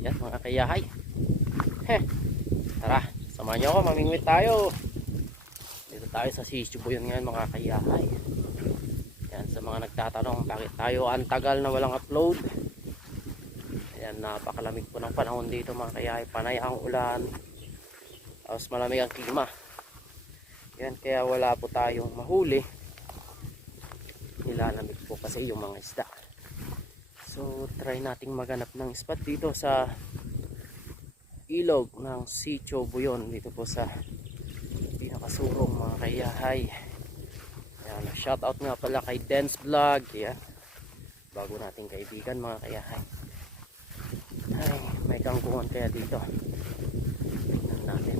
Yan mga kayahay. Heh. Tara, samahan niyo ako, mamingwit tayo. Dito tayo sa Sitio Buyon ngayon mga kayahay. Yan, sa mga nagtatanong bakit tayo ang tagal na walang upload. Ayan, napakalamig po ng panahon dito mga kayahay. Panay ang ulan. Tapos malamig ang klima. Yan, kaya wala po tayong mahuli. Nilalamig po kasi yung mga isda. So try nating maghanap ng spot dito sa ilog ng Sitio Buyon, dito po sa pinakasurong mga kayahay. Yan, shout out nga pala kay Dance Vlog. Yan, bago nating kaibigan mga kayahay. Ay, may kangkungan kaya dito. Tingnan natin.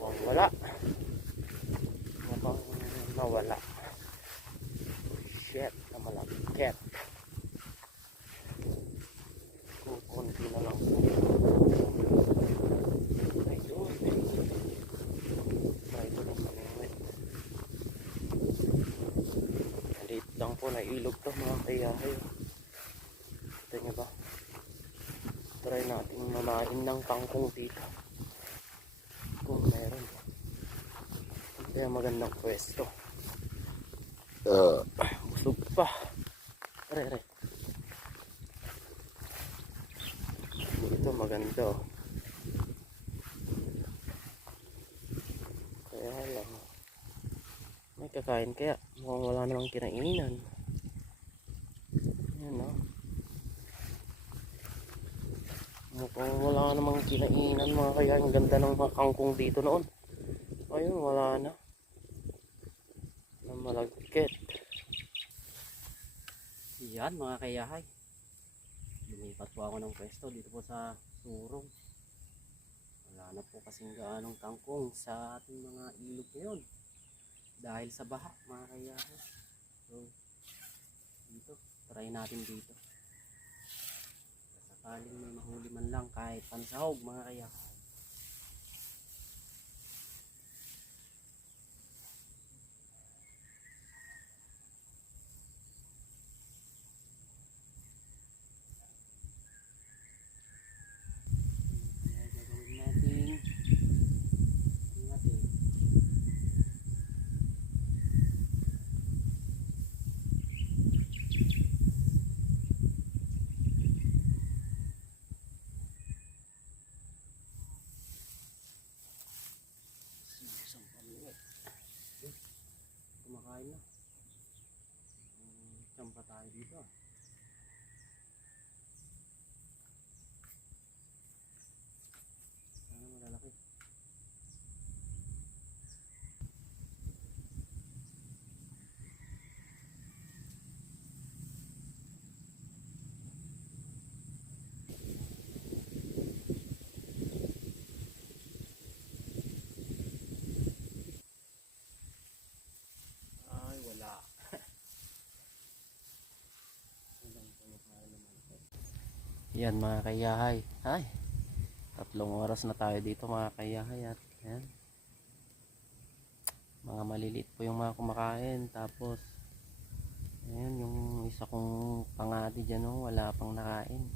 Mukhang wala. Mukhang nawala. Shit, na malagkit. Kukunti na lang. Ayun. Ito lang mamingwit. Maliit lang po na ilog to mga kayahay. Kita nyo ba? Try natin mamain ng kangkong dito. Kung meron. Kaya magandang pwesto. Busog pa. Are. Ito maganda. Kaya lang. May kakain kaya. Mukhang wala namang kinainan. Yan o. Mukhang wala namang kinainan mga kaya. Ang ganda ng mga kangkong dito noon. Ayun, wala na. Malagkit. Yan mga kayahay. Lumipat po ako ng pwesto dito po sa surong. Wala na po kasing gaanong kangkong sa ating mga ilog ngayon dahil sa baha mga kayahay. So dito, try natin dito. Sakaling may mahuli man lang kahit pansahog mga kayahay. Kumakain na. Tsampa tayo dito. Sana malalaki. Ay, wala. Yan mga kayahay. Ay, 3 oras na tayo dito mga kayahay. At yan, mga maliliit po yung mga kumakain. Tapos ayan, yung isa kong pangati dyan, oh, wala pang nakain.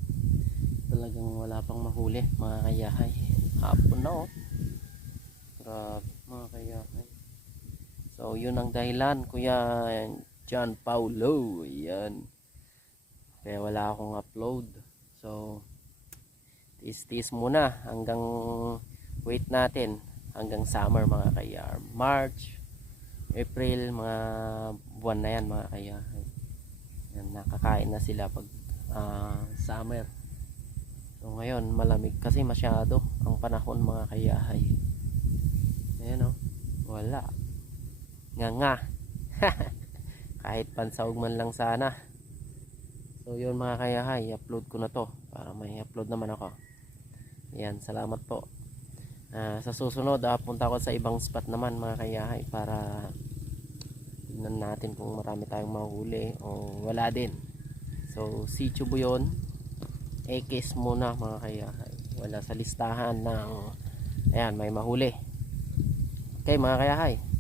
Talagang wala pang mahuli mga kayahay. Hapon na, oh. Grabe mga kayahay. So yun ang dahilan Kuya John Paulo. Yan, kaya wala akong upload. So tis muna hanggang wait natin hanggang summer mga kaya. March, April, mga buwan na yan mga kaya. Yan, nakakain na sila pag summer. So ngayon malamig kasi masyado ang panahon mga kayahay. Ayan, oh, wala nga kahit pansahog man lang sana. So yun mga kayahay, upload ko na to para may upload naman ako. Yan, salamat po. Sa susunod punta ako sa ibang spot naman mga kayahay para tignan natin kung marami tayong mahuli o wala din. So Sitio Buyon, Ekis muna mga kayahay. Wala sa listahan ng ayan may mahuli. Okay mga kayahay.